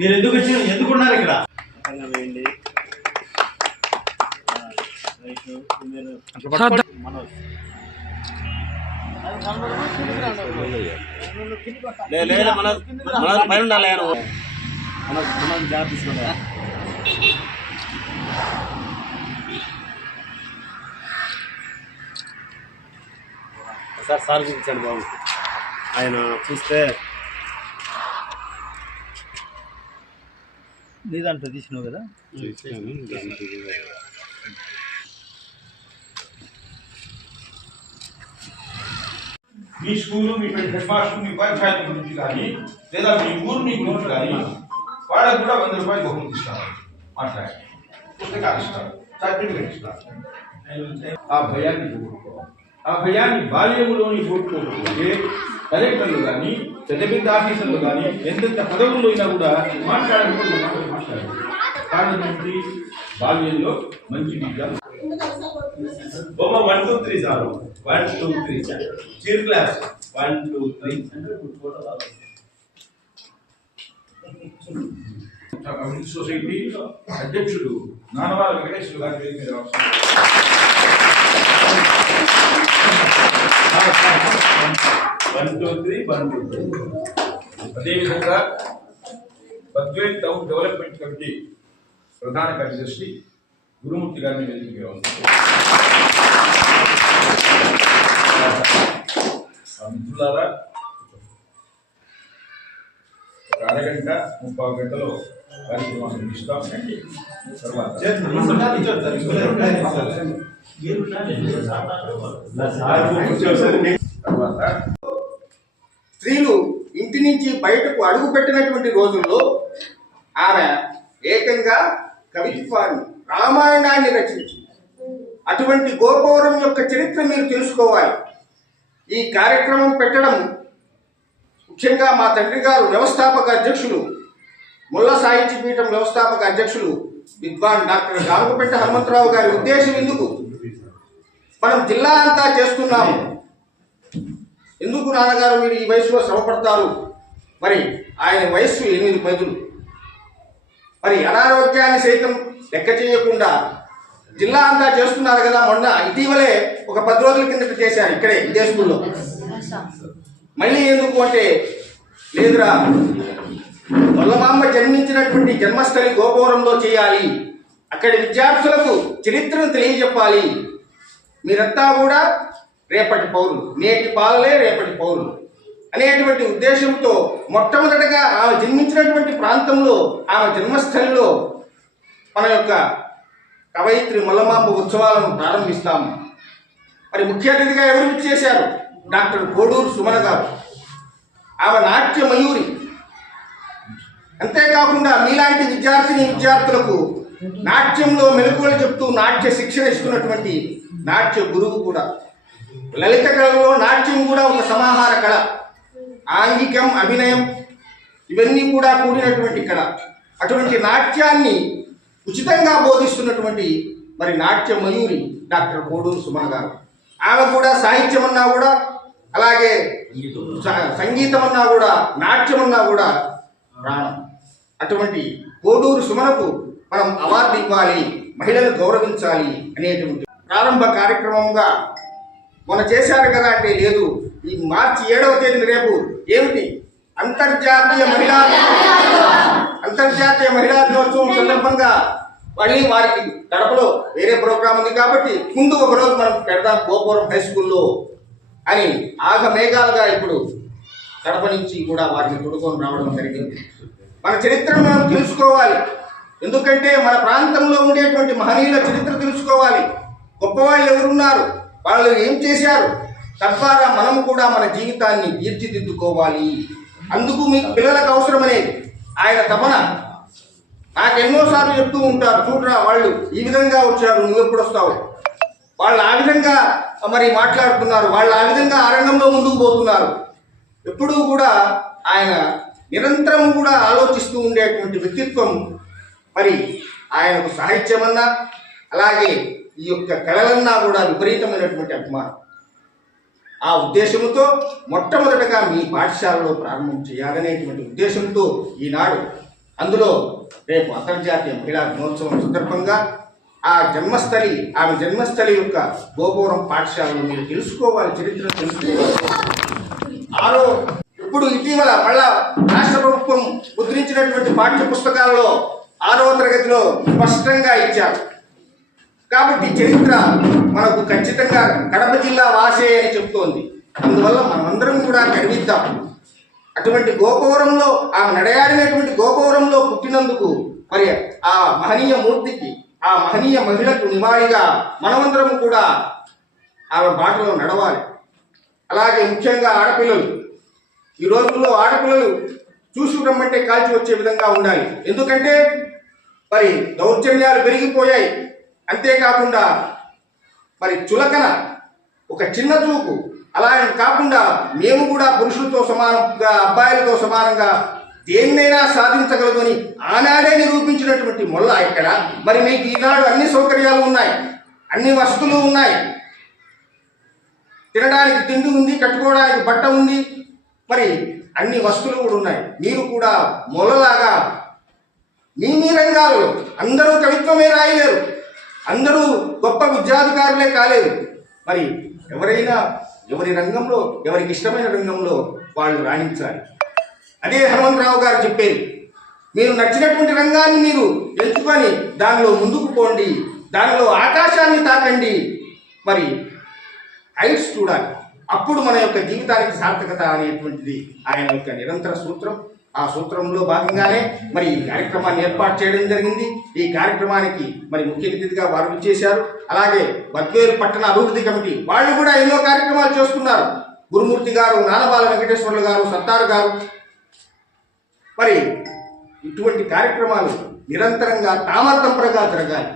మీరు ఎందుకున్నారు ఇక్కడ? సార్ చూపించండి బాబు, ఆయన చూస్తే నీ దాంట్లో తీసినావు కదా. మీ స్కూలు, మీ హెడ్ మాస్టర్, మీ పంచాయతీ గురించి కానీ లేదా మీ ఊరిని గురించి కానీ వాళ్ళకు కూడా 100 రూపాయలు బహుమతి ఇస్తారు. మాట్లాడి పుస్తకాలు ఇస్తారు, సర్టిఫికెట్ ఇస్తారు. ఆ భయాన్ని పోగొట్టుకోవాలి. ఆ భయాన్ని బాల్యంలోని పోగొట్టుకోకపోతే కలెక్టర్లు కానీ పెద్ద పెద్ద ఆఫీసర్లు కానీ ఎంత పదవుల్లో అయినా కూడా మాట్లాడాలి. కానీ బాల్యంలో మంచి విద్య. 1 2 3 sir 1 2 3 cheer class 1 2 3 communist society అధ్యక్షుడు నానవాల వెంకటేశ్వర గారి మీద 1 2 3 1 2 3. అదేవిధంగా బద్వేల్ టౌన్ డెవలప్మెంట్ కమిటీ ప్రధాన కార్యదర్శి గురుమూర్తి గారిని వేదికగా ఉంది. మిత్రులారా, ఒక అరగంట 30 గంటలో కార్యక్రమాన్ని ముగిస్తాం. తర్వాత స్త్రీలు ఇంటి నుంచి బయటకు అడుగు పెట్టినటువంటి రోజుల్లో ఆమె ఏకంగా కవిత్వాన్ని, రామాయణాన్ని రచించింది. అటువంటి గోపవరం యొక్క చరిత్ర మీరు తెలుసుకోవాలి. ఈ కార్యక్రమం పెట్టడం ముఖ్యంగా మా తండ్రి గారు వ్యవస్థాపక అధ్యక్షులు, ముల్ల సాహిత్య పీఠం వ్యవస్థాపక అధ్యక్షులు విద్వాన్ డాక్టర్ గానుగపెట్ట హనుమంతరావు గారి ఉద్దేశం ఎందుకు, మనం జిల్లా అంతా చేస్తున్నాము, ఎందుకు నాన్నగారు మీరు ఈ వయసులో శ్రమపడతారు? మరి ఆయన వయస్సు 8 మరి అనారోగ్యాన్ని సైతం లెక్క చేయకుండా జిల్లా అంతా చేస్తున్నారు కదా. మొన్న ఇటీవలే ఒక 10 రోజుల కిందట చేశారు ఇక్కడే ఇదే స్కూల్లో. మళ్ళీ ఎందుకు అంటే, లేదురా, వల్లమాంబ జన్మించినటువంటి జన్మస్థలి గోపవరంలో చేయాలి, అక్కడి విద్యార్థులకు చరిత్రను తెలియజెప్పాలి, మీరంతా కూడా రేపటి పౌరులు, నేటి పాలలే రేపటి పౌరులు అనేటువంటి ఉద్దేశంతో మొట్టమొదటగా ఆమె జన్మించినటువంటి ప్రాంతంలో, ఆమె జన్మస్థలిలో మన యొక్క కవయిత్రి మల్లమాంబ ఉత్సవాలను ప్రారంభిస్తాము. మరి ముఖ్య అతిథిగా ఎవరు ఇచ్చేశారు? డాక్టర్ కోడూరు సుమన గారు. ఆమె నాట్య మయూరి. అంతేకాకుండా మీలాంటి విద్యార్థులకు నాట్యంలో మెలకువలు చెప్తూ నాట్య శిక్షణ ఇస్తున్నటువంటి నాట్య గురువు కూడా. లలిత కళలో నాట్యం కూడా ఒక సమాహార కళ. ఆంగికం, అభినయం ఇవన్నీ కూడా కూడినటువంటి కళ. అటువంటి నాట్యాన్ని ఉచితంగా బోధిస్తున్నటువంటి మరి నాట్య మయూరి డాక్టర్ కోడూరు సుమన గారు. ఆమె కూడా సాహిత్యం అన్నా కూడా, అలాగే సంగీతం అన్నా కూడా, నాట్యం అన్నా కూడా ప్రాణం. అటువంటి కోడూరు సుమనకు మనం అవార్డు ఇవ్వాలి, మహిళలు గౌరవించాలి అనేటువంటి ప్రారంభ కార్యక్రమంగా మొన్న చేశారు కదా అంటే, లేదు, ఈ మార్చి 7వ తేదీన రేపు ఏమిటి అంతర్జాతీయ మహిళా దినోత్సవం సందర్భంగా మళ్ళీ వారికి కడపలో వేరే ప్రోగ్రాం ఉంది కాబట్టి ముందు ఒక రోజు మనం పెడదాం గోపురం హై స్కూల్లో అని ఆగమేఘాలుగా ఇప్పుడు కడప నుంచి కూడా వారిని తొడుకొని రావడం జరిగింది. మన చరిత్రను మనం తెలుసుకోవాలి. ఎందుకంటే మన ప్రాంతంలో ఉండేటువంటి మహనీయుల చరిత్ర తెలుసుకోవాలి. గొప్పవాళ్ళు ఎవరున్నారు, వాళ్ళు ఏం చేశారు, తద్వారా మనం కూడా మన జీవితాన్ని తీర్చిదిద్దుకోవాలి. అందుకు మీకు పిల్లలకు అవసరమనేది ఆయన తపన. నాకు ఎన్నోసార్లు చెప్తూ ఉంటారు, చూడరా వాళ్ళు ఈ విధంగా వచ్చారు, నువ్వెప్పుడు వస్తావు, వాళ్ళు ఆ విధంగా మరి మాట్లాడుతున్నారు, వాళ్ళు ఆ విధంగా ఆ రంగంలో ముందుకు పోతున్నారు. ఎప్పుడూ కూడా ఆయన నిరంతరం కూడా ఆలోచిస్తూ ఉండేటువంటి వ్యక్తిత్వం. మరి ఆయనకు సాహిత్యమన్నా అలాగే ఈ యొక్క కళలన్నా కూడా విపరీతమైనటువంటి అభిమానం. ఆ ఉద్దేశంతో మొట్టమొదటగా మీ పాఠశాలలో ప్రారంభం చేయాలనేటువంటి ఉద్దేశంతో ఈనాడు అందులో రేపు అంతర్జాతీయ మహిళా దినోత్సవం సందర్భంగా ఆమె జన్మస్థలి యొక్క గోపురం పాఠశాలను మీరు తెలుసుకోవాలి, చరిత్ర తెలుసుకోవాలి. ఇప్పుడు ఇటీవల మళ్ళా రాష్ట్ర ప్రభుత్వం ముద్రించినటువంటి పాఠ్య పుస్తకాలలో 6వ తరగతిలో స్పష్టంగా ఇచ్చారు. కాబట్టి చరిత్ర మనకు ఖచ్చితంగా కడప జిల్లా వాసే అని చెప్తోంది. అందువల్ల మనమందరం కూడా గర్విద్దాం. అటువంటి గోపవరంలో ఆమె నడయాడినటువంటి గోపవరంలో పుట్టినందుకు మరి ఆ మహనీయ మూర్తికి, ఆ మహనీయ మహిళకు నివాళిగా మనమందరం కూడా ఆమె బాటలో నడవాలి. అలాగే ముఖ్యంగా ఆడపిల్లలు, ఈ రోజుల్లో ఆడపిల్లలు చూసి రమ్మంటే కాల్చి వచ్చే విధంగా ఉండాలి. ఎందుకంటే మరి దౌర్జన్యాలు పెరిగిపోయాయి. అంతేకాకుండా మరి చులకన, ఒక చిన్న చూపు, అలా కాకుండా మేము కూడా పురుషులతో సమానంగా, అబ్బాయిలతో సమానంగా దేన్నైనా సాధించగలదని ఆనాడే నిరూపించినటువంటి మొల్ల ఇక్కడ. మరి మీకు ఈనాడు అన్ని సౌకర్యాలు ఉన్నాయి, అన్ని వసతులు ఉన్నాయి, తినడానికి తిండి ఉంది, కట్టుకోవడానికి బట్ట ఉంది, మరి అన్ని వస్తువులు కూడా ఉన్నాయి. మీరు కూడా మొల్లలాగా మీ రంగాలలో అందరూ కవిత్వమే రాయలేరు, అందరూ గొప్ప విద్యాధికారులే కాలేరు. మరి ఎవరైనా ఎవరి రంగంలో, ఎవరికి ఇష్టమైన రంగంలో వాళ్ళు రాణించాలి. అదే హనుమంతరావు గారు చెప్పేది. మీరు నచ్చినటువంటి రంగాన్ని మీరు ఎంచుకొని దానిలో ముందుకు పోండి, దానిలో ఆకాశాన్ని తాకండి, మరి హైట్స్ చూడాలి. అప్పుడు మన యొక్క జీవితానికి సార్థకత అనేటువంటిది ఆయన యొక్క నిరంతర సూత్రం. ఆ సూత్రంలో భాగంగానే మరి ఈ కార్యక్రమాన్ని ఏర్పాటు చేయడం జరిగింది. ఈ కార్యక్రమానికి మరి ముఖ్య అతిథిగా వారు ఇచ్చేశారు. అలాగే బద్వేలు పట్టణ అభివృద్ధి కమిటీ వాళ్ళు కూడా ఎన్నో కార్యక్రమాలు చేస్తున్నారు. గురుమూర్తి గారు, నానబాల వెంకటేశ్వర్లు గారు, సత్తారు గారు, మరి ఇటువంటి కార్యక్రమాలు నిరంతరంగా తామరతంపరగా జరగాలి.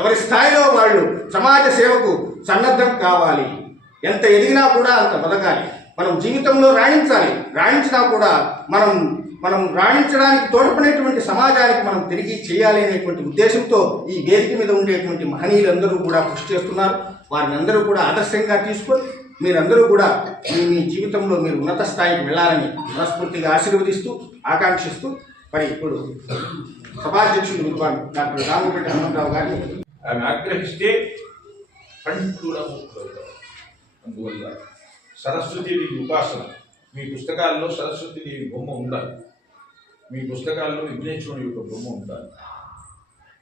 ఎవరి స్థాయిలో వాళ్ళు సమాజ సేవకు సన్నద్ధం కావాలి. ఎంత ఎదిగినా కూడా అంత బతకాలి. మనం జీవితంలో రాణించాలి. రాణించినా కూడా మనం రాణించడానికి తోడ్పడేటువంటి సమాజానికి మనం తిరిగి చేయాలి అనేటువంటి ఉద్దేశంతో ఈ వేదిక మీద ఉండేటువంటి మహనీయులందరూ కూడా కృషి చేస్తున్నారు. వారిని అందరూ కూడా ఆదర్శంగా తీసుకొని మీరందరూ కూడా మీ జీవితంలో మీరు ఉన్నత స్థాయికి వెళ్ళాలని మనస్ఫూర్తిగా ఆశీర్వదిస్తూ, ఆకాంక్షిస్తూ మరి ఇప్పుడు సభాధ్యక్షులు డాక్టర్ రామపేట హనుమంతరావు గారిని ఆమె ఆగ్రహిస్తే పండితులు కూడా మూర్ఖులవుతారు. అందువల్ల సరస్వతీదేవి ఉపాసన, మీ పుస్తకాల్లో సరస్వతీదేవి బొమ్మ ఉండాలి, మీ పుస్తకాల్లో విఘ్నేశ్వరుని యొక్క బొమ్మ ఉండాలి.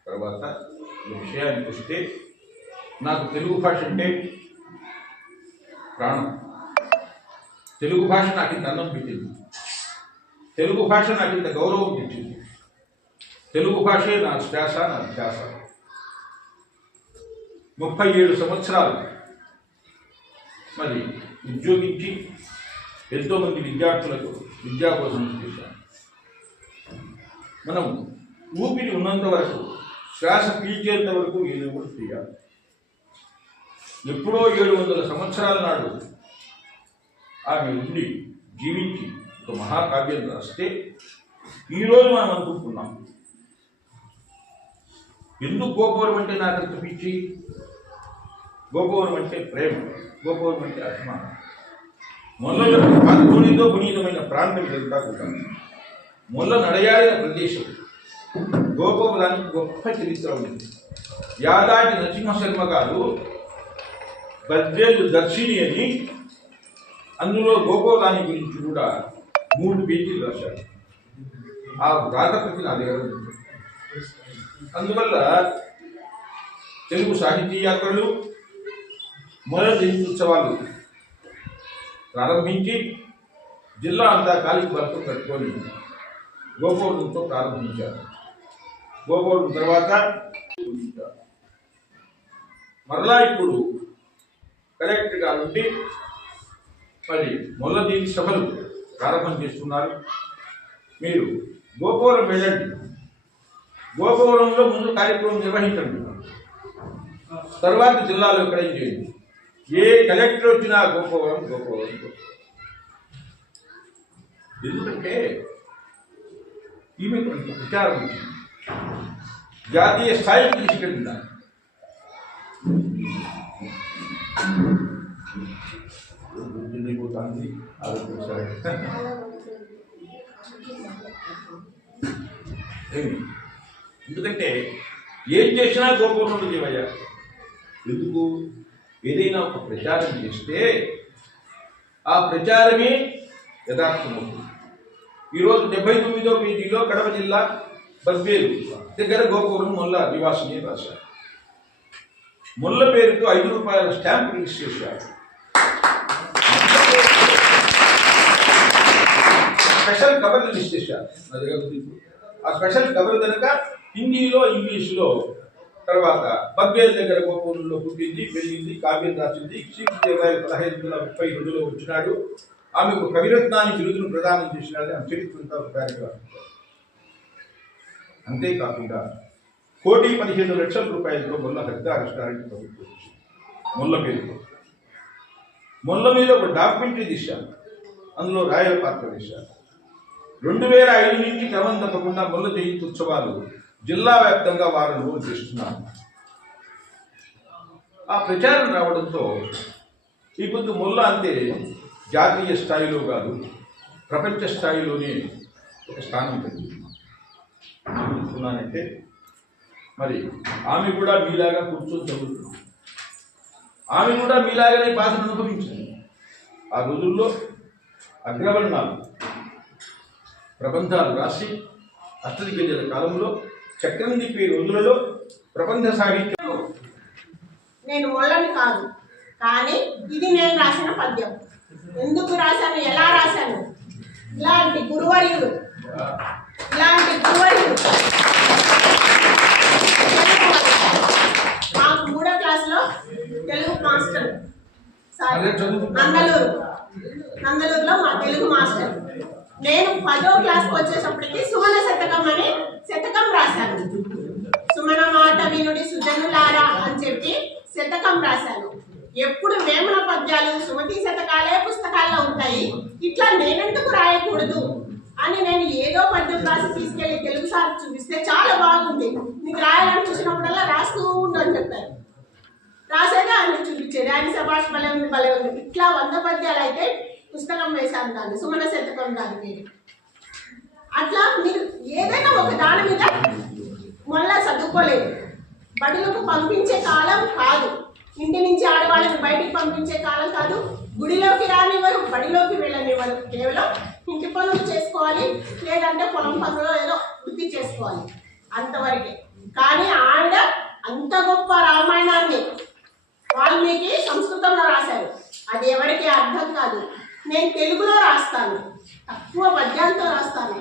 తర్వాత ఈ విషయానికి వస్తే, నాకు తెలుగు భాష అంటే ప్రాణం. తెలుగు భాష నాకు ఇంత అన్నం పెట్టింది, తెలుగు భాష నాకు ఇంత గౌరవం తెచ్చింది, తెలుగు భాషే నా శ్వాస, నా ధ్యాస. 37 సంవత్సరాలు మరి ఉద్యోగించి ఎంతోమంది విద్యార్థులకు విద్యాబోధన చేశాను. మనం ఊపిరి ఉన్నంత వరకు, శ్వాస పీల్చేంత వరకు ఏదో కూడా చేయాలి. ఎప్పుడో 700 సంవత్సరాల నాడు ఆమె ఉండి జీవించి ఒక మహాకావ్యం రాస్తే ఈరోజు మనం అనుకుంటున్నాం. ఎందుకు గోపవరం అంటే నాకు అంత పిచ్చి? గోపవరం అంటే ప్రేమ, గోపవరం అంటే అభిమానం. మొల్లలో పునీతమైన ప్రాంతం ఇదంతా కూడా. మొల్ల నడయాడిన ప్రదేశం. గోపవరానికి గొప్ప చరిత్ర ఉంది. యాదాటి నరసింహశర్మ గారు బద్వేలు దక్షిణి అని అందులో గోపవరాన్ని గురించి కూడా 3 పేజీలు రాశారు. ఆ వ్రాతప్రతి నా దగ్గర ఉంది. అందువల్ల తెలుగు సాహితీ యాత్రలు, మొదటి జయంతి ఉత్సవాలు ప్రారంభించి జిల్లా అంతా కాలికి బలతో కట్టుకొని గోపవరంతో ప్రారంభించారు. గోపవరం తర్వాత మరలా ఇప్పుడు కలెక్టర్గా ఉండి మరి మొల్లదీని సభలు ప్రారంభం చేస్తున్నారు. మీరు గోపవరం వెళ్ళండి, గోపవరంలో ముందు కార్యక్రమం నిర్వహించండి, తర్వాత జిల్లాలో ఎక్కడేం చేయండి. ఏ కలెక్టర్ వచ్చినా గోపవరం గోపవరం గోపవరం. ఎందుకంటే ఈమె కొంత విచారం వచ్చింది, జాతీయ స్థాయికి తీసుకెళ్తున్నారు. పోతుంది ఆలోచించారు. ఎందుకంటే ఏం చేసినా గోపూర్ణుడు జీవయ్య. ఎందుకు? ఏదైనా ఒక ప్రచారం చేస్తే ఆ ప్రచారమే యథార్థమవుతుంది. ఈరోజు 79వ పేజీలో కడప జిల్లా బద్వేలు దగ్గర గోపూరం మొల్ల నివాసిని రాశారు. మొల్ల పేరుతో 5 రూపాయల స్టాంప్ రిలీజ్ చేశారు. స్పెషల్ కవర్ రిలీజ్ చేశారు. ఆ స్పెషల్ కవర్ కనుక హిందీలో ఇంగ్లీష్లో తర్వాత బద్వేల్ దగ్గర గోపూరంలో పుట్టింది, పెరిగింది, కావ్యం రాసింది. శ్రీదేవాయలు 1532లో వచ్చినాడు. ఆమెకు కవిరత్నాన్ని బిరుదును ప్రదానం చేసినాడు. ఆమె చరిత్రంతా ఒక పారాగ్రాఫ్. అంతేకాకుండా 1,15,00,000 రూపాయలతో మొల్ల హరిత రెస్టారెంట్ ప్రభుత్వం మొల్ల పేరుతో మొల్ల మీద ఒక డాక్యుమెంటరీ తీశారు. అందులో రాయల పాత్ర వేశారు. 2005 నుంచి క్రమం తప్పకుండా మొల్ల జయంతి ఉత్సవాలు జిల్లా వ్యాప్తంగా వారం రోజులు చేస్తున్నారు. ఆ ప్రచారం రావడంతో ఈ పొద్దు మొల్ల అంటే జాతీయ స్థాయిలో కాదు, ప్రపంచ స్థాయిలోనే ఒక స్థానం పెంచుతున్నానంటే మరి ఆమె కూడా మీలాగా కూర్చొని చదువుతుంది. ఆమె కూడా మీలాగానే బాధను అనుభవించింది. ఆ రోజుల్లో అగ్రవర్ణాలు ప్రబంధాలు రాసి అష్టదిగ్గజల కాలంలో చక్రం తిప్పే రోజులలో ప్రబంధ సాహిత్యం. నేను మొల్లని కాదు, కానీ ఇది నేను రాసిన పద్యం. ఎందుకు రాశాను, ఎలా రాశాను? ఇలాంటి గురువర్యుడు మాకు 3వ క్లాసులో తెలుగు మాస్టర్ నందలూరులో మా తెలుగు మాస్టర్. నేను 10వ క్లాస్కి వచ్చేటప్పటికి సుమన శతకం అని శతకం రాశాను. సుమన మాట వినుడి సుజనులారా అని చెప్పి శతకం రాశాను. ఎప్పుడు వేమన పద్యాలు సుమతి శతకాలే పుస్తకాల్లో ఉంటాయి, ఇట్లా నేనెందుకు రాయకూడదు అని నేను ఏదో పద్యం రాసి తీసుకెళ్లి తెలుగు సార్ చూపిస్తే చాలా బాగుంది, నీకు రాయాలని చూసినప్పుడల్లా రాస్తూ ఉండు అని చెప్పారు. రాసేదే ఆయన చూపించేది. ఆయన శభాష్ భలే ఉంది భలే ఉంది. ఇట్లా 100 పద్యాలు అయితే పుస్తకం వేశాను దాన్ని, సుమన శతకం దాని మీద. అట్లా మీరు ఏదైనా ఒక దాని మీద మొల్ల చదువుకోలేదు. బడులకు పంపించే కాలం కాదు, ఇంటి నుంచి ఆడవాళ్ళని బయటికి పంపించే కాలం కాదు, గుడిలోకి రానివ్వరు, బడిలోకి వెళ్ళనివ్వరు. కేవలం ఇంటి పనులు చేసుకోవాలి, లేదంటే పొలం పనులు ఏదో వృత్తి చేసుకోవాలి, అంతవరకే. కానీ ఆవిడ అంత గొప్ప రామాయణాన్ని వాల్మీకి సంస్కృతంలో రాశారు. అది ఎవరికి అర్థం కాదు. నేను తెలుగులో రాస్తాను, తక్కువ పద్యాలతో రాస్తాను,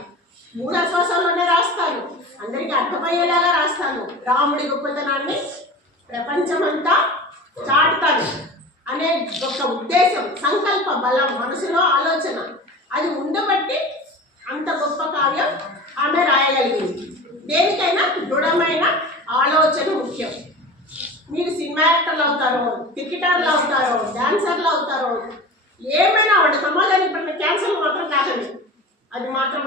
3 అశ్వాసాల్లోనే రాస్తాను, అందరికీ అర్థమయ్యేలాగా రాస్తాను. రాముడి గొప్పతనాన్ని ప్రపంచమంతా చాటుతాను అనే ఒక ఉద్దేశం, సంకల్ప బలం, మనసులో ఆలోచన అది ఉండబట్టి అంత గొప్ప కావ్యం ఆమె రాయగలిగింది. దేనికైనా దృఢమైన ఆలోచన ముఖ్యం. మీరు సినిమా యాక్టర్లు అవుతారో, క్రికెటర్లు అవుతారో, డాన్సర్లు అవుతారో, ఏమైనా అవ్వండి, సమాజానికి పడిన క్యాన్సర్లు మాత్రం కాదండి. అది మాత్రం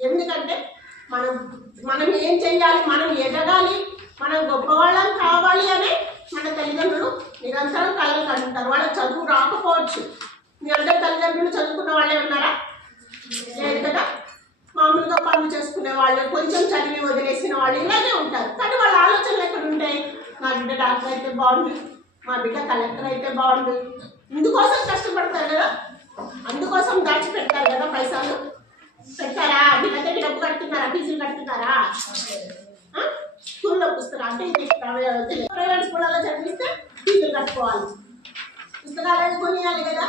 ఎందుకంటే మనం ఏం చెయ్యాలి, మనం ఎదగాలి, మనం గొప్పవాళ్ళం కావాలి అని మన తల్లిదండ్రులు నిరంతరం కళ్ళకు అంటారు. వాళ్ళకి చదువు రాకపోవచ్చు. మీ అందరి తల్లిదండ్రులు చదువుకున్న వాళ్ళే ఉన్నారా? లేదు కదా. మామూలుగా పనులు చేసుకునే వాళ్ళు, కొంచెం చదివి వదిలేసిన వాళ్ళు ఇలాగే ఉంటారు. కానీ వాళ్ళ ఆలోచనలు ఎక్కడ ఉంటాయి? మా బిడ్డ డాక్టర్ అయితే బాగుంది, మా బిడ్డ కలెక్టర్ అయితే బాగుంది. ఇందుకోసం కష్టపడతారు కదా, అందుకోసం దాచిపెడతారు కదా. పైసలు పెడతారా? మీ దగ్గర డబ్బు కడుతున్నారా? ఫీజులు కడుతున్నారా? స్కూల్లో పుస్తకాలు అంటే ఇది ప్రైవేట్ స్కూళ్ళలో చదివిస్తే ఫీజులు కట్టుకోవాలి, పుస్తకాలు కొనియాలి కదా.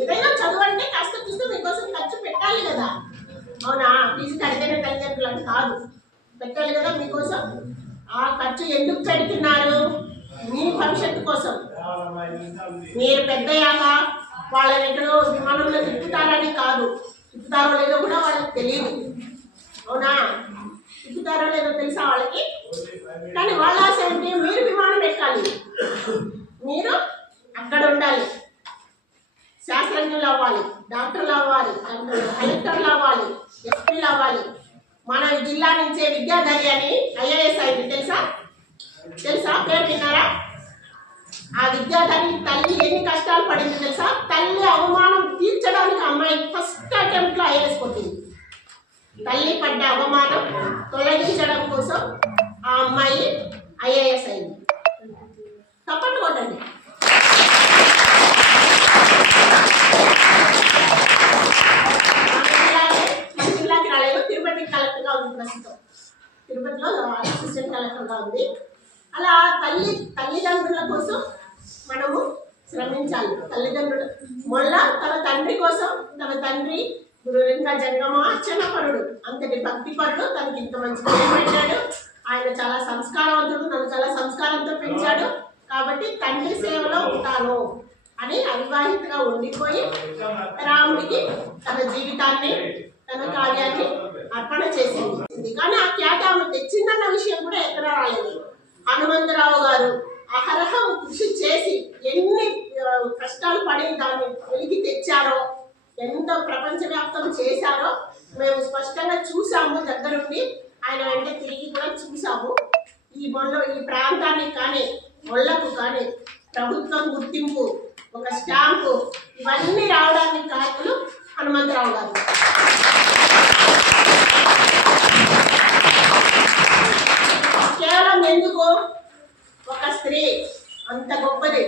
ఏదైనా చదువు అంటే కాస్త చూస్తే మీకోసం ఖర్చు పెట్టాలి కదా. అవునా? ఫీజు కడితేనే తల్లిదండ్రులు అని కాదు, పెట్టాలి కదా మీకోసం. ఆ ఖర్చు ఎందుకు పెడుతున్నారు? మీ భవిష్యత్తు కోసం. మీరు పెద్దయ్యాక వాళ్ళని ఎక్కడో విమానంలో తిప్పుతారని కాదు, తిప్పుతారో లేదో కూడా వాళ్ళకి తెలియదు. అవునా? తిప్పుతారో లేదో తెలుసా వాళ్ళకి. కానీ వాళ్ళ ఆశ ఏంటి? మీరు విమానం ఎక్కాలి, మీరు అక్కడ ఉండాలి, శాస్త్రజ్ఞులు అవ్వాలి, డాక్టర్లు అవ్వాలి, కలెక్టర్లు అవ్వాలి, ఎస్పీలు అవ్వాలి. మన జిల్లా నుంచే విద్యాధరి అని IAS అయింది, తెలుసా? పేరు విన్నారా? ఆ విద్యాధరి తల్లి ఎన్ని కష్టాలు పడింది తెలుసా? తల్లి అవమానం తీర్చడానికి అమ్మాయి ఫస్ట్ అటెంప్ట్లో IAS కొట్టింది. తల్లి పడ్డ అవమానం తొలగించడం కోసం ఆ అమ్మాయి ఐఏఎస్ అయింది. తప్పట్టు కొట్టండి. మన జిల్లాకి రాలేదు, తిరుపతి కలెక్టర్గా ఉంది ప్రస్తుతం. తిరుపతిలో అసిస్టెంట్ కలెక్టర్గా ఉంది. అలా తల్లిదండ్రుల కోసం మనము శ్రమించాలి. తల్లిదండ్రులు మొన్న తన తండ్రి కోసం, తన తండ్రి ఇంకా జంగమ అర్చనపరుడు, అంతటి భక్తిపరుడు, తనకి ఇంత మంచి పేరు పెట్టాడు. ఆయన చాలా సంస్కారవంతుడు, నన్ను చాలా సంస్కారంతో పెంచాడు. కాబట్టి తండ్రి సేవలో ఉంటాను అని అవివాహితగా ఉండిపోయి రాముడికి తన జీవితాన్ని, తన కార్యాన్ని అర్పణ చేసింది. కానీ ఆ ఖ్యాతి ఆమె తెచ్చిందన్న విషయం కూడా ఎక్కడ రాలేదు. హనుమంతరావు గారు అహరహం కృషి చేసి ఎన్ని కష్టాలు పడి దాన్ని వెలికి తెచ్చారో, ఎంత ప్రపంచవ్యాప్తం చేశారో మేము స్పష్టంగా చూసాము దగ్గరుండి. ఆయన వెంట తిరిగి కూడా చూసాము. ఈ ప్రాంతానికి కానీ మొళ్లకు కానీ ప్రభుత్వం గుర్తింపు, ఒక స్టాంపు, ఇవన్నీ రావడానికి కారణులు హనుమంతరావు గారు. కేవలం ఎందుకు? ఒక స్త్రీ అంత గొప్పది,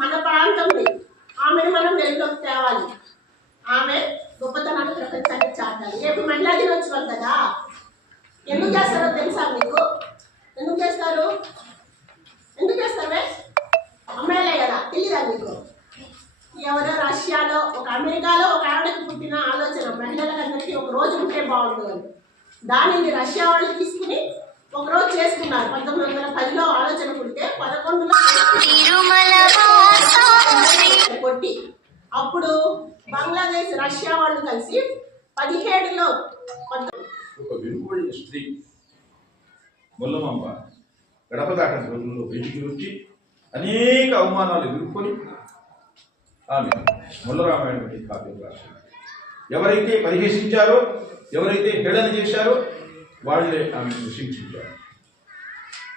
మన ప్రాంతంలో ఆమెను మనం వెలుగులోకి తేవాలి. ఆమె గొప్పతనాన్ని ప్రపంచానికి చాటాలి. రేపు మహిళా దినోత్సవం కదా, ఎందుకు చేస్తారో తెలుసా మీకు? ఎందుకు చేస్తారు? ఎందుకు చేస్తారే? అమ్మాయిలే కదా, తెలియదా మీకు? ఎవరో రష్యాలో, ఒక అమెరికాలో ఒక ఆవిడకి పుట్టిన ఆలోచన మహిళలందరికీ ఒక రోజు ఉంటే బాగుంటుంది. దానిని రష్యా వాళ్ళు తీసుకుని ఒక రోజు చేసుకున్నారు. 1910లో ఆలోచన పుడితే 11లో కొట్టి, అప్పుడు బంగ్లాదేశ్ రష్యా వాళ్ళు కలిసి 17లో ఒక వెనుకబడిన స్త్రీ ముల్లమాంబ గడప దాటని రోజుల్లో బయటికి వచ్చి అనేక అవమానాలు ఎదుర్కొని ఆమె ముల్లరామాయణం వంటి కావ్యం రాసింది. ఎవరైతే పరిహసించారో, ఎవరైతే హేళన చేశారో వాళ్ళే ఆమెను ప్రశంసించారు.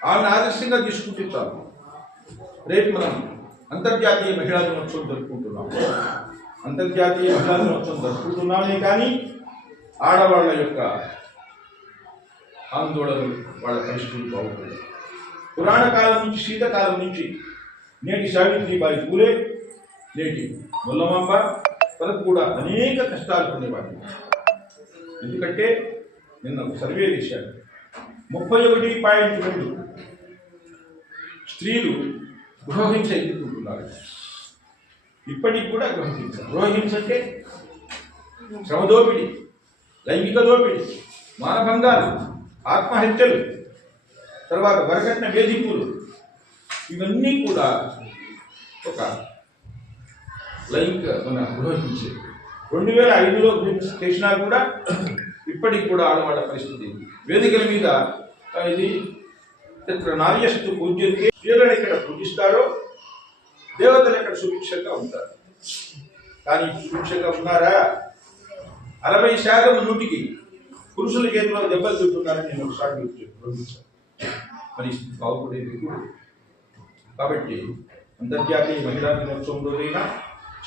ఆమెను ఆదర్శంగా తీసుకుంటే చాలు. రేపు మనం అంతర్జాతీయ మహిళా దినోత్సవం జరుపుకుంటున్నాం. అంతర్జాతీయ మహిళా దినోత్సవం జరుపుకుంటున్నామే కానీ ఆడవాళ్ళ యొక్క ఆందోళనలు, వాళ్ళ పరిస్థితులు బాగుపడలేదు. పురాణ కాలం నుంచి, శీతకాలం నుంచి నేటి సావిత్రిబాయి పూలే, నేటి ముల్లమాంబ వరకు కూడా అనేక కష్టాలు పడేవాళ్ళు. ఎందుకంటే నిన్న ఒక సర్వే చేశారు, 31.2 స్త్రీలు గృహహింస ఎదుర్కొంటున్నారు. ఇప్పటికి కూడా గృహహింస అంటే శ్రమదోపిడి, లైంగిక దోపిడి, మానభంగాలు, ఆత్మహత్యలు, తర్వాత వరకట్న వేధింపులు, ఇవన్నీ కూడా ఒక లైంగిక గృహహింస. 2005లో చేసినా కూడా ఇప్పటికి కూడా ఆడవాళ్ళ పరిస్థితి వేదికల మీద ఇది నార్యస్తు పూజ్యంతే, స్త్రీలను ఎక్కడ పూజిస్తారో దేవతలు ఎక్కడ సుభిక్షంగా ఉంటారు. కానీ సుభిక్షంగా ఉన్నారా? 60% 100కి పురుషుల చేతిలో దెబ్బలు తింటున్నారని నేను ఒకసారి చూపించాను. మరి బాగుపడేది కూడా. కాబట్టి అంతర్జాతీయ మహిళా దినోత్సవం రోజైనా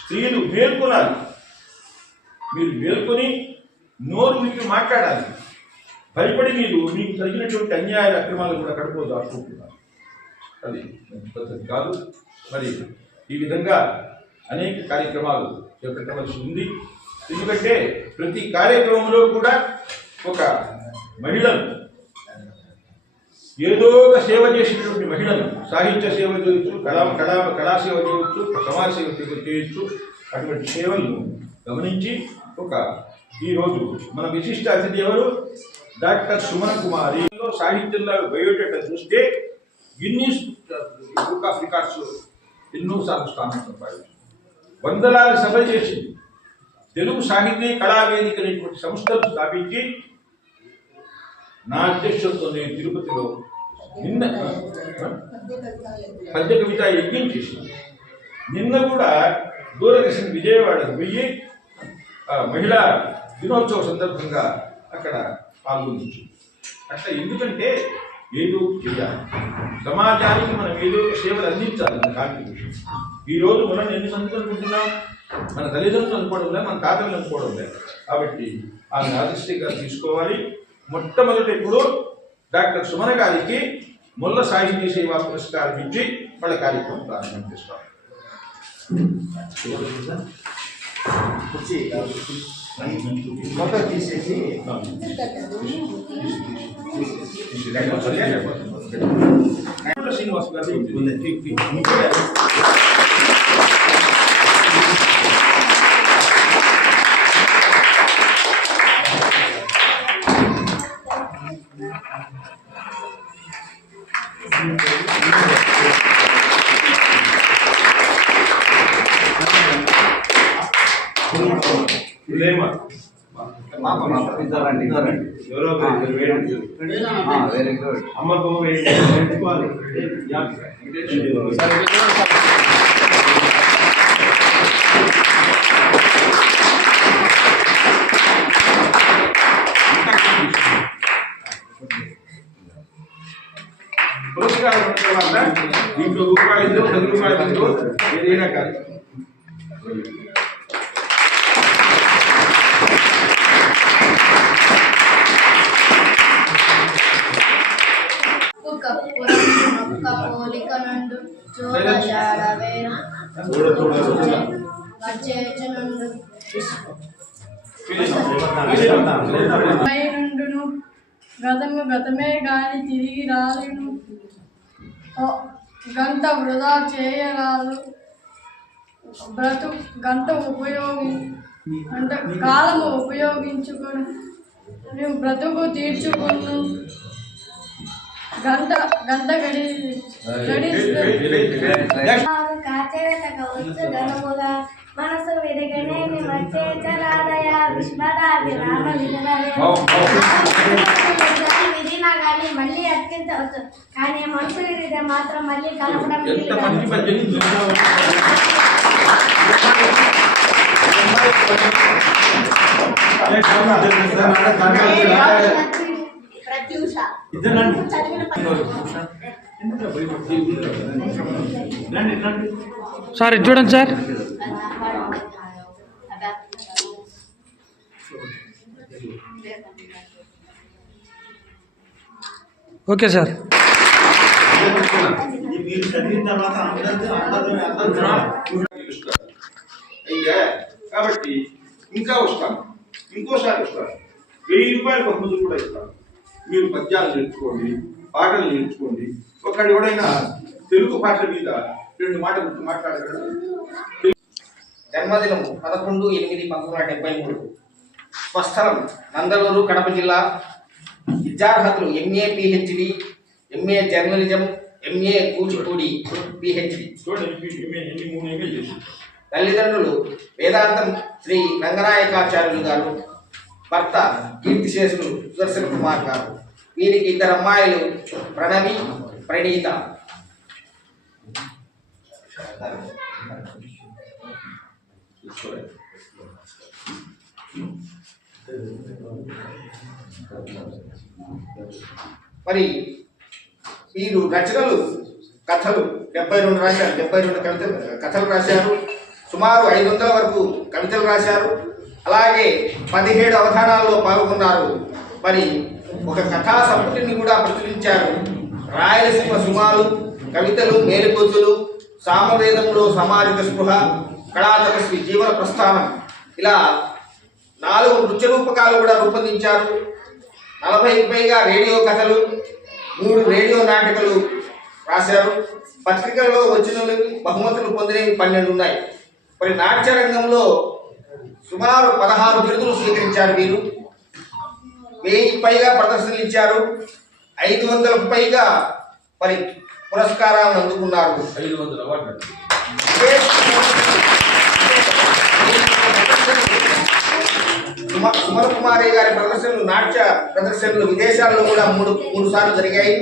స్త్రీలు మేల్కొనాలి. మీరు మేల్కొని నోరు మీకు మాట్లాడాలి. భయపడి మీకు జరిగినటువంటి అన్యాయ అక్రమాలు కూడా కడుపు దాచుకుంటున్నారు. అది మంచి పద్ధతి కాదు. మరి ఈ విధంగా అనేక కార్యక్రమాలు చేపట్టవలసి ఉంది. ఎందుకంటే ప్రతి కార్యక్రమంలో కూడా ఒక మహిళను, ఏదో ఒక సేవ చేసినటువంటి మహిళను, సాహిత్య సేవ చేయొచ్చు, కళాసేవ చేయవచ్చు, సమాజ సేవ చేయొచ్చు, అటువంటి సేవలను గమనించి ఈరోజు మన విశిష్ట అతిథి ఎవరు? డాక్టర్ సుమన కుమారి. సాహిత్యంలో బయోడేటా చూస్తే గిన్నీస్ బుక్ ఆఫ్ రికార్డ్స్ ఎన్నోసార్లు స్థానం సంపాదించింది. వందలాది సభలు చేసింది. తెలుగు సాహిత్య కళావేదిక అనేటువంటి సంస్థలు స్థాపించి నా అధ్యక్షులతో నేను తిరుపతిలో నిన్న పద్య కవిత యజ్ఞం చేసింది. నిన్న కూడా దూరదర్శన్ విజయవాడకు పోయి మహిళా దినోత్సవ సందర్భంగా అక్కడ పాల్గొనవచ్చు. అట్లా ఎందుకంటే ఏదో చేయాలి, సమాజానికి మనం ఏదో సేవలు అందించాలి. మన కాంట్రిబ్యూషన్. ఈరోజు మనం ఎన్ని సంతృప్తి అనుకుంటున్నాం? మన తల్లిదండ్రులు అనుకోవడం లేదు, మన తాతలు అనుకోవడం లేదు. కాబట్టి ఆమె ఆదర్శంగా తీసుకోవాలి. మొట్టమొదటి ఇప్పుడు డాక్టర్ సుమన గారికి ముల్ల సాహితీ సేవా పురస్కారం ఇచ్చి వాళ్ళ కార్యక్రమం ప్రారంభం చేస్తాం. మొత్తం తీసేసి శ్రీనివాస్ గారు అమ్మకు పురస్కారం తర్వాత దీంట్లో రూపాయలు 10 రూపాయలు ఏదైనా కాదు. గతము గతమే గాని తిరిగి రాలేను, గంట వృధా చేయరాదు, గంట అంటే కాలము ఉపయోగించుకుని నువ్వు బ్రతుకు తీర్చుకును, గంట గడిస్తే మనసు విరగనే వచ్చే చరాదయ విశ్వదాభి రామ విధినా కానీ మళ్ళీ అర్పించవచ్చు, కానీ మనసు విరిగితే మాత్రం మళ్ళీ కలపడం సార్ ఇది చూడండి సార్. Okay sir. మీరు చదివిన తర్వాత అయ్యా కాబట్టి ఇంకా వస్తాను, ఇంకోసారి వస్తాను. 1000 రూపాయల బహుమతులు కూడా ఇస్తాను. మీరు పద్యాలు నేర్చుకోండి, పాటలు నేర్చుకోండి. ఒకడు ఎవడైనా తెలుగు భాష మీద 2 మాటలు మాట్లాడగలడు. జన్మదినం 11/8/1973. స్వస్థలం నందలూరు, కడప జిల్లా. విద్యార్హతలు MA PhD, MA journalism, MA Kuchipudi PhD. తల్లిదండ్రులు వేదాంతం శ్రీ రంగనాయకాచార్యులు గారు, భర్త కీర్తిశేషులు సుదర్శన్ కుమార్ గారు. వీరికి 2 అమ్మాయిలు ప్రణవి, ప్రణీత. మరి వీరు రచనలు, కథలు 72 రాశారు. 72 కథలు రాశారు. సుమారు 500 వరకు కవితలు రాశారు. అలాగే 17 అవధానాల్లో పాల్గొన్నారు. మరి ఒక కథా సంపుటిని కూడా ప్రచురించారు. రాయలసీమ సుమాలు, కవితలు, మేలుకొద్దులు, సామవేదంలో సామాజిక స్పృహ, కళాతపస్వి జీవన ప్రస్థానం, ఇలా 4 నృత్య రూపకాలు కూడా రూపొందించారు. 40కి పైగా రేడియో కథలు, 3 రేడియో నాటకాలు రాశారు. పత్రికల్లో వచ్చిన బహుమతులు పొందినవి 12 ఉన్నాయి. మరి నాట్య రంగంలో సుమారు 16 బిరుదులు స్వీకరించారు. వీరు 1000కి పైగా ప్రదర్శనలు ఇచ్చారు. 500కు పైగా మరి పురస్కారాలను అందుకున్నారు. 500 అవార్డులు. సుమన కుమారి గారి ప్రదర్శనలు, నాట్య ప్రదర్శనలు విదేశాల్లో కూడా 3 సార్లు జరిగాయి.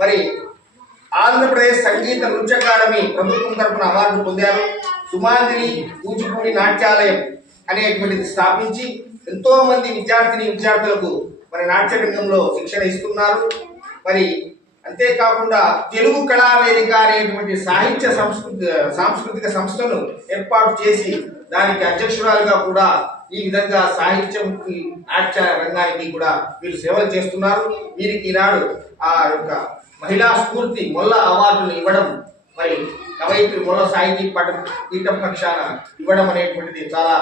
మరి ఆంధ్రప్రదేశ్ సంగీత నృత్య అకాడమీ ప్రభుత్వం తరపున అవార్డు పొందారు. సుమాంజలి కూచిపూడి నాట్యాలయం అనేటువంటిది స్థాపించి ఎంతో మంది విద్యార్థులకు మరి నాట్య రంగంలో శిక్షణ ఇస్తున్నారు. మరి అంతేకాకుండా తెలుగు కళావేదిక అనేటువంటి సాంస్కృతిక సంస్థను ఏర్పాటు చేసి దానికి అధ్యక్షురాలుగా కూడా ఈ విధంగా సాహిత్యంకి నాట్య రంగానికి కూడా వీరు సేవలు చేస్తున్నారు. వీరికి ఈనాడు ఆ యొక్క మహిళా స్ఫూర్తి మొల్ల అవార్డును ఇవ్వడం, మరి కవయిత్రి మొల్ల సాహితీ పీఠం పక్షాన ఇవ్వడం అనేటువంటిది చాలా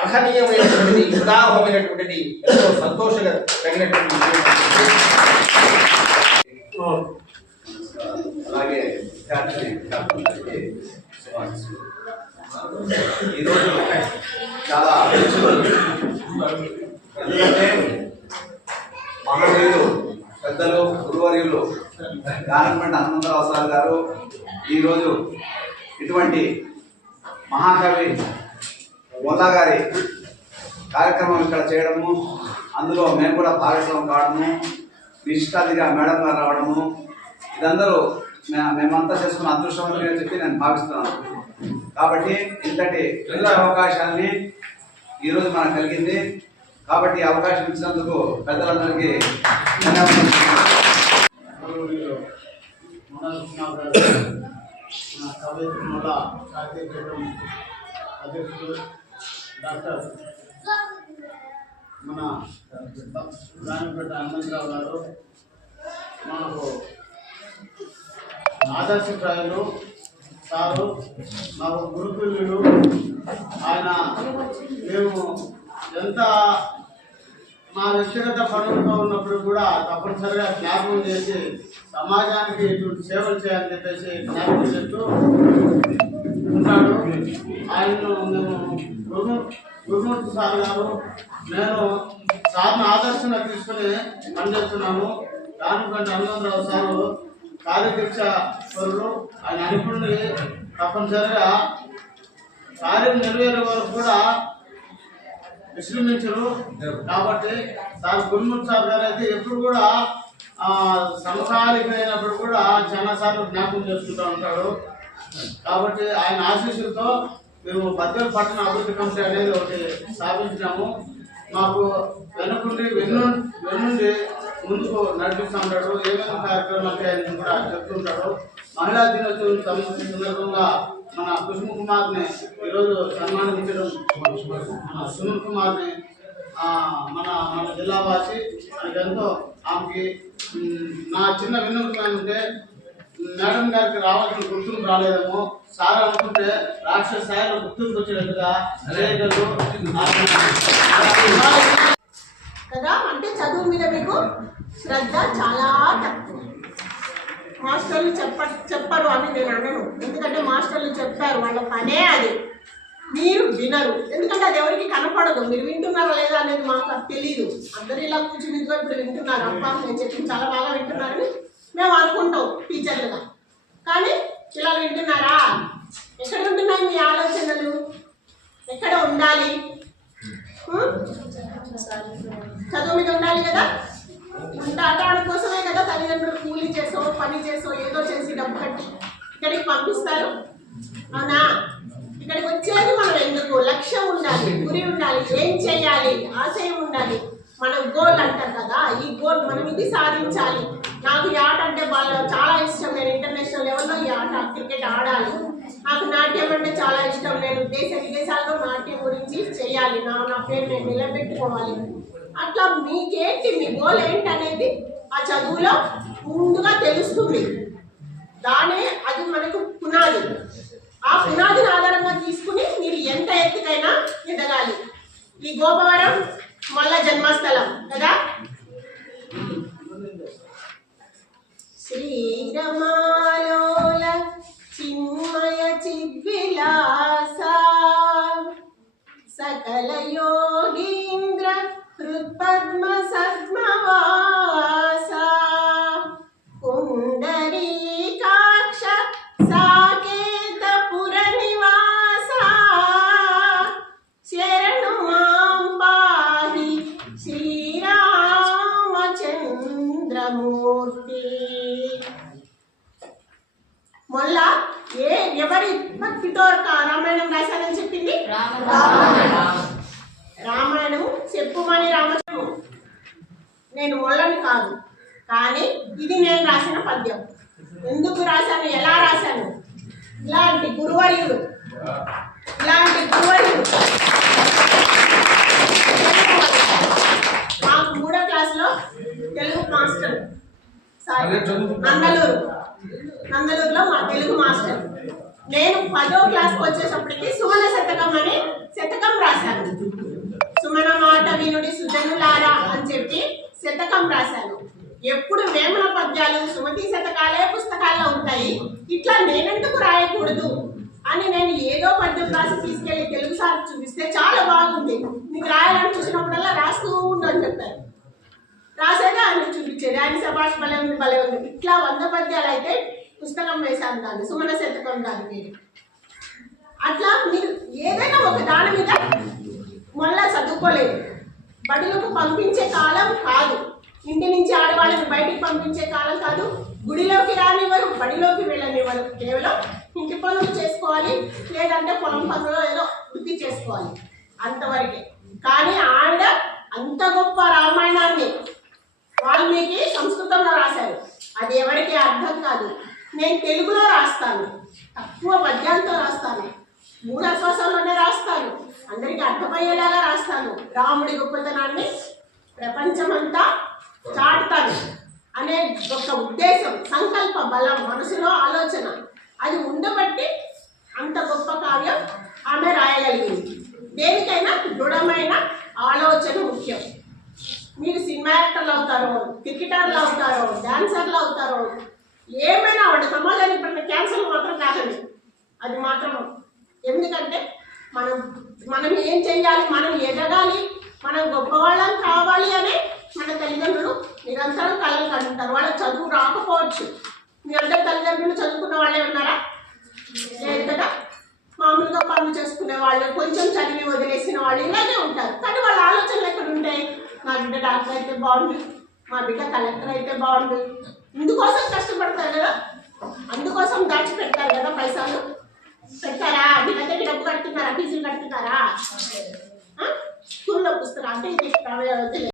అర్హనీయమైనటువంటిది, ఉదాహరణమైనటువంటిది, ఎంతో సంతోషకరమైనటువంటి అలాగే ఈరోజు చాలా ఎందుకంటే మహనీయులు పెద్దలు గురువర్యులు గానపండి హనుమంతరావు సార్ గారు ఈరోజు ఇటువంటి మహాకవి మొల్లా గారి కార్యక్రమం ఇక్కడ చేయడము, అందులో మేము కూడా భాగస్వామ్యం కావడము, విశిష్టాధిగా మేడం గారు రావడము, ఇదందరూ మేమంతా చేసుకున్న అదృష్టం అని చెప్పి నేను భావిస్తున్నాను. కాబట్టి ఇంతటి మంచి అవకాశాన్ని ఈరోజు మనకు కలిగింది. కాబట్టి ఈ అవకాశం ఇచ్చినందుకు పెద్దలందరికీ ధన్యవాదాలు. అధ్యక్షుడు డాక్టర్ మన రాణిపేట హనుమంతరావు గారు మనకు ఆదర్శప్రాయులు సారు, మాకు గురుకుల్యుడు. ఆయన మేము ఎంత మా వ్యక్తిగత పనులతో ఉన్నప్పుడు కూడా తప్పనిసరిగా జ్ఞాపకం చేసి సమాజానికి ఇటువంటి సేవలు చేయాలని చెప్పేసి జ్ఞాపకం చేస్తూ ఉంటాడు. ఆయన్ను మేము గురుమూర్తి సార్ గారు, నేను సార్ను ఆదర్శంగా తీసుకుని పనిచేస్తున్నాము. దానికంటే హనుమంతరావు సారు కార్యదీక్ష పరులు, ఆయన నిపుణులు, తప్పనిసరిగా కార్యం నెరవేరే వరకు కూడా విశ్రమించరు. కాబట్టి సార్ గురుమూర్తి సార్ గారు అయితే ఎప్పుడు కూడా సమకాలికమైనప్పుడు కూడా చాలాసార్లు జ్ఞాపకం చేసుకుంటూ ఉంటాడు. కాబట్టి ఆయన ఆశీస్సులతో మేము బద్దెల పట్టణ అభివృద్ధి కమిటీ అనేది ఒకటి స్థాపించినాము. మాకు వెన్నుండి ముందుకు నడిపిస్తూ ఉంటాడు. ఏమేమి కార్యక్రమాలు చేయాలని కూడా చెప్తుంటాడు. మహిళా దినోత్సవం సందర్భంగా మన కుసుమ కుమార్ని ఈరోజు సన్మానించడం, సునీల్ కుమార్ని మన జిల్లా వాసి ఎంతో ఆమెకి నా చిన్న విన్నపం ఏమంటే, మేడం గారికి రావాల్సిన గుర్తింపు రాలేదేమో, సార్ అనుకుంటే రాష్ట్ర స్థాయిలో గుర్తింపు వచ్చేటట్టుగా చేయగలరు కదా. అంటే చదువు మీద మీకు శ్రద్ధ చాలా తక్కువ. మాస్టర్లు చెప్పరు అని నేను అనను, ఎందుకంటే మాస్టర్లు చెప్పారు, వాళ్ళ పనే అది. మీరు వినరు, ఎందుకంటే అది ఎవరికి కనపడదు. మీరు వింటున్నారా లేదా అనేది మాకు తెలియదు. అందరూ ఇలా కూర్చుని ఇదిగో ఇప్పుడు వింటున్నారు, అబ్బా నేను చెప్పింది చాలా బాగా వింటున్నారని మేము అనుకుంటాం టీచర్లుగా. కానీ ఇలా వింటున్నారా? ఎక్కడ ఉంటున్నాయి మీ ఆలోచనలు? ఎక్కడ ఉండాలి? చదువు మీద ఉండాలి కదా. ఆటవాడి కోసమే కదా తల్లిదండ్రులు కూలీ చేసో పని చేసో ఏదో చేసి డబ్బు కట్టి ఇక్కడికి పంపిస్తారు, అవునా? ఇక్కడికి వచ్చేది మనం ఎందుకు? లక్ష్యం ఉండాలి, గురి ఉండాలి, ఏం చేయాలి, ఆశయం ఉండాలి. మన గోల్ అంటారు కదా, ఈ గోల్ మనం ఇది సాధించాలి. నాకు ఈ ఆట అంటే చాలా ఇష్టం. నేను ఇంటర్నేషనల్ లెవెల్లో ఈ ఆట క్రికెట్ ఆడాలి. నాకు నాట్యం అంటే చాలా ఇష్టం. నేను దేశ విదేశాల్లో నాట్యం గురించి చేయాలి. నా పేరు నేను నిలబెట్టుకోవాలి. అట్లా మీకేంటి, మీ గోల్ ఏంటి అనేది ఆ చదువులో ముందుగా తెలుస్తుంది. అది మనకు పునాది. ఆ పునాదిని ఆధారంగా తీసుకుని మీరు ఎంత ఎత్తుకైనా ఎదగాలి. ఈ గోపవరం మల్ల జన్మస్థలం కదా. శ్రీరమాలోల చిన్మయ చిద్విలాస సకల యోగీంద్ర హృత్పద్మ సద్మవాస కుండరీకాక్ష సాకేత పుర నివాస శరణు మాం పాహి శ్రీరామచంద్రమూర్తి. మొల్ల ఎవరి భక్తితో రామాయణం రాశారని చెప్పింది? రామాయణం చెప్పుమని రామచంద్ర. నేను మొల్లని కాదు, కానీ ఇది నేను రాసిన పద్యం. ఎందుకు రాశాను, ఎలా రాశాను? ఇలాంటి గురువర్యులు ఇలాంటి గురువులు మాకు 3వ క్లాసులో తెలుగు మాస్టర్ నందలూరులో మా తెలుగు మాస్టర్. నేను 10వ క్లాస్కి వచ్చేటప్పటికి సుమన శతకం అని శతకం రాశాను. సుమన మాట వినుడి సుజనులారా అని చెప్పి శతకం రాశాను. ఎప్పుడు వేమన పద్యాలు సుమతి శతకాలే పుస్తకాల్లో ఉంటాయి, ఇట్లా నేనెందుకు రాయకూడదు అని నేను ఏదో పద్యం రాసి తీసుకెళ్లి తెలుగు సార్ చూపిస్తే చాలా బాగుంది, నీకు రాయాలని చూసినప్పుడల్లా రాస్తూ ఉండని చెప్పారు. రాసేదే ఆయన చూపించేది, ఆయన శభాష్ భలే ఉంది భలే ఉంది. ఇట్లా 100 పద్యాలు అయితే పుస్తకం వేశాను, దాన్ని సుమన శతకం దాని పేరు. అట్లా మీరు ఏదైనా ఒక దాని మీద మళ్ళా చదువుకోలేదు. బడిలోకి పంపించే కాలం కాదు, ఇంటి నుంచి ఆడవాళ్ళని బయటికి పంపించే కాలం కాదు, గుడిలోకి రానివ్వరు, బడిలోకి వెళ్ళనివ్వరు. కేవలం ఇంటి పనులు చేసుకోవాలి, లేదంటే పొలం పనులు ఏదో వృత్తి చేసుకోవాలి, అంతవరకే. కానీ ఆవిడ అంత గొప్ప రామాయణాన్ని వాల్మీకి సంస్కృతంలో రాశారు, అది ఎవరికి అర్థం కాదు. నేను తెలుగులో రాస్తాను, తక్కువ పద్యాలతో రాస్తాను, 3 అశ్వాసాల్లోనే రాస్తాను, అందరికీ అర్థమయ్యేలాగా రాస్తాను. రాముడి గొప్పతనాన్ని ప్రపంచమంతా చాటుతాను అనే ఒక ఉద్దేశం, సంకల్ప బలం, మనసులో ఆలోచన అది ఉండబట్టి అంత గొప్ప కావ్యం ఆమె రాయగలిగింది. దేనికైనా దృఢమైన ఆలోచన ముఖ్యం. మీరు సినిమా యాక్టర్లు అవుతారో, క్రికెటర్లు అవుతారో, డాన్సర్లు అవుతారో, ఏమైనా వాడి సమాజానికి పడిన క్యాన్సర్ మాత్రం కాదండి, అది మాత్రం. ఎందుకంటే మనం ఏం చెయ్యాలి, మనం ఎదగాలి, మనం గొప్పవాళ్ళం కావాలి అని మన తల్లిదండ్రులు నిరంతరం కలలు కంటుంటారు. వాళ్ళకి చదువు రాకపోవచ్చు, మీ అందరి తల్లిదండ్రులు చదువుకున్న వాళ్ళే ఉన్నారా? లేదు కదా. మామూలుగా పనులు చేసుకునే వాళ్ళు, కొంచెం చదివి వదిలేసిన వాళ్ళు ఇలాగే ఉంటారు. కానీ వాళ్ళ ఆలోచనలు ఎక్కడ ఉంటాయి, మా బిడ్డ డాక్టర్ అయితే బాగుంది, మా బిడ్డ కలెక్టర్ అయితే బాగుంది. ఇందుకోసం కష్టపడతారు కదా, అందుకోసం దాచిపెడతారు కదా పైసలు. పెట్టారా? మీ దగ్గరికి డబ్బు కడుతున్నారా? ఫీజులు కడుతున్నారా? స్కూల్లో పుస్తకాలు అంటే ఇది